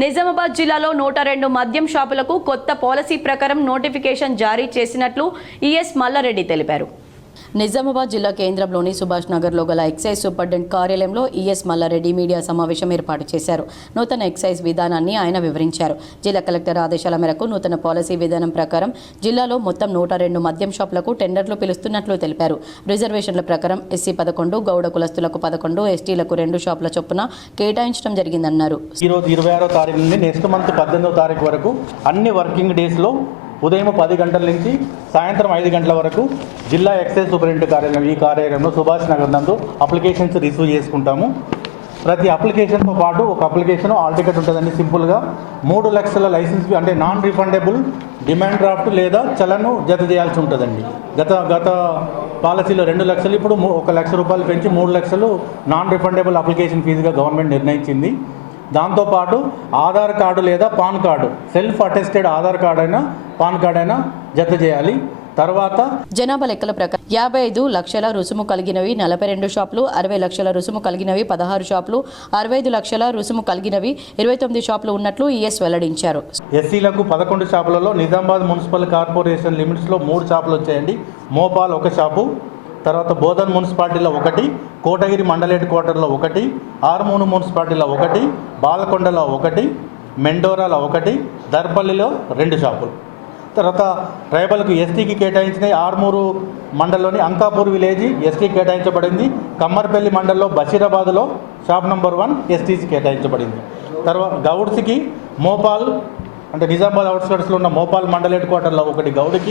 నిజామాబాద్ జిల్లాలో 102 మద్యం షాపులకు కొత్త పాలసీ ప్రకారం నోటిఫికేషన్ జారీ చేసినట్లు ఈఎస్ మల్లారెడ్డి తెలిపారు. నిజామాబాద్ జిల్లా కేంద్రంలోని సుభాష్ నగర్లో గల ఎక్సైజ్ సూపరింటెండెంట్ కార్యాలయంలో ఈఎస్ మల్లారెడ్డి మీడియా సమావేశం ఏర్పాటు చేశారు. నూతన ఎక్సైజ్ విధానాన్ని ఆయన వివరించారు. జిల్లా కలెక్టర్ ఆదేశాల మేరకు నూతన పాలసీ విధానం ప్రకారం జిల్లాలో మొత్తం 102 మద్యం షాపులకు టెండర్లు పిలుస్తున్నట్లు తెలిపారు. రిజర్వేషన్ల ప్రకారం ఎస్సీ 11, గౌడ కులస్తులకు 11, ఎస్టీలకు 2 షాపుల చొప్పున కేటాయించడం జరిగిందన్నారు. ఈరోజు 26వ తారీఖు నుండి నెక్స్ట్ మంత్ 18వ తారీఖు వరకు అన్ని వర్కింగ్ డేస్లో ఉదయం 10 గంటల నుంచి సాయంత్రం 5 గంటల వరకు జిల్లా ఎక్సైజ్ సూపరింటెండెంట్ కార్యాలయం ఈ కార్యాలయంలో సుభాష్ నగర్ నందు అప్లికేషన్స్ రిసీవ్ చేసుకుంటాము. ప్రతి అప్లికేషన్తో పాటు ఒక అప్లికేషన్ ఆల్ టికెట్ ఉంటుందండి. సింపుల్గా 3 లక్షల లైసెన్స్ అంటే నాన్ రిఫండబుల్ డిమాండ్ డ్రాఫ్ట్ లేదా చలను జత చేయాల్సి ఉంటుందండి. గత పాలసీలో 2 లక్షలు, ఇప్పుడు 1 లక్ష రూపాయలు పెంచి 3 లక్షలు నాన్ రిఫండబుల్ అప్లికేషన్ ఫీజుగా గవర్నమెంట్ నిర్ణయించింది. దాంతోపాటు ఆధార్ కార్డు లేదా pan card, self attested Aadhaar card అయినా పాన్ కార్డు అయినా జత చేయాలి. తర్వాత జనాభా లెక్కల ప్రకారం 55 లక్షల రుసుము కలిగినవి 42 షాపులు, 60 లక్షల రుసుము కలిగినవి 16 షాపులు, 65 లక్షల రుసుము కలిగినవి 29 షాపులు ఉన్నట్లు ఈఎస్ వెల్లడించారు. ఎస్సీలకు 11 షాపులలో నిజామాబాద్ మున్సిపల్ కార్పొరేషన్ లిమిట్స్లో 3 షాపులు వచ్చాయండి. మోపాల్ 1 షాపు, తర్వాత బోధన్ మున్సిపాలిటీలో 1, కోటగిరి మండల హెడ్ క్వార్టర్లో 1, ఆర్మూరు మున్సిపాలిటీలో 1, బాలకొండలో 1, మెండోరాలో 1, దర్పల్లిలో 2 షాపులు. తర్వాత ట్రైబల్కు ఎస్టీకి కేటాయించినవి ఆర్మూరు మండలంలోని అంకాపూర్ విలేజ్ ఎస్టీకి కేటాయించబడింది. కమ్మర్పల్లి మండలంలో బషీరాబాద్లో షాప్ నెంబర్ 1 ఎస్టీసీ కేటాయించబడింది. తర్వాత గౌడ్స్కి మోపాల్ అంటే నిజామాబాద్ అవుట్స్కట్స్లో ఉన్న మోపాల్ మండల హెడ్ క్వార్టర్లో 1 గౌడ్కి,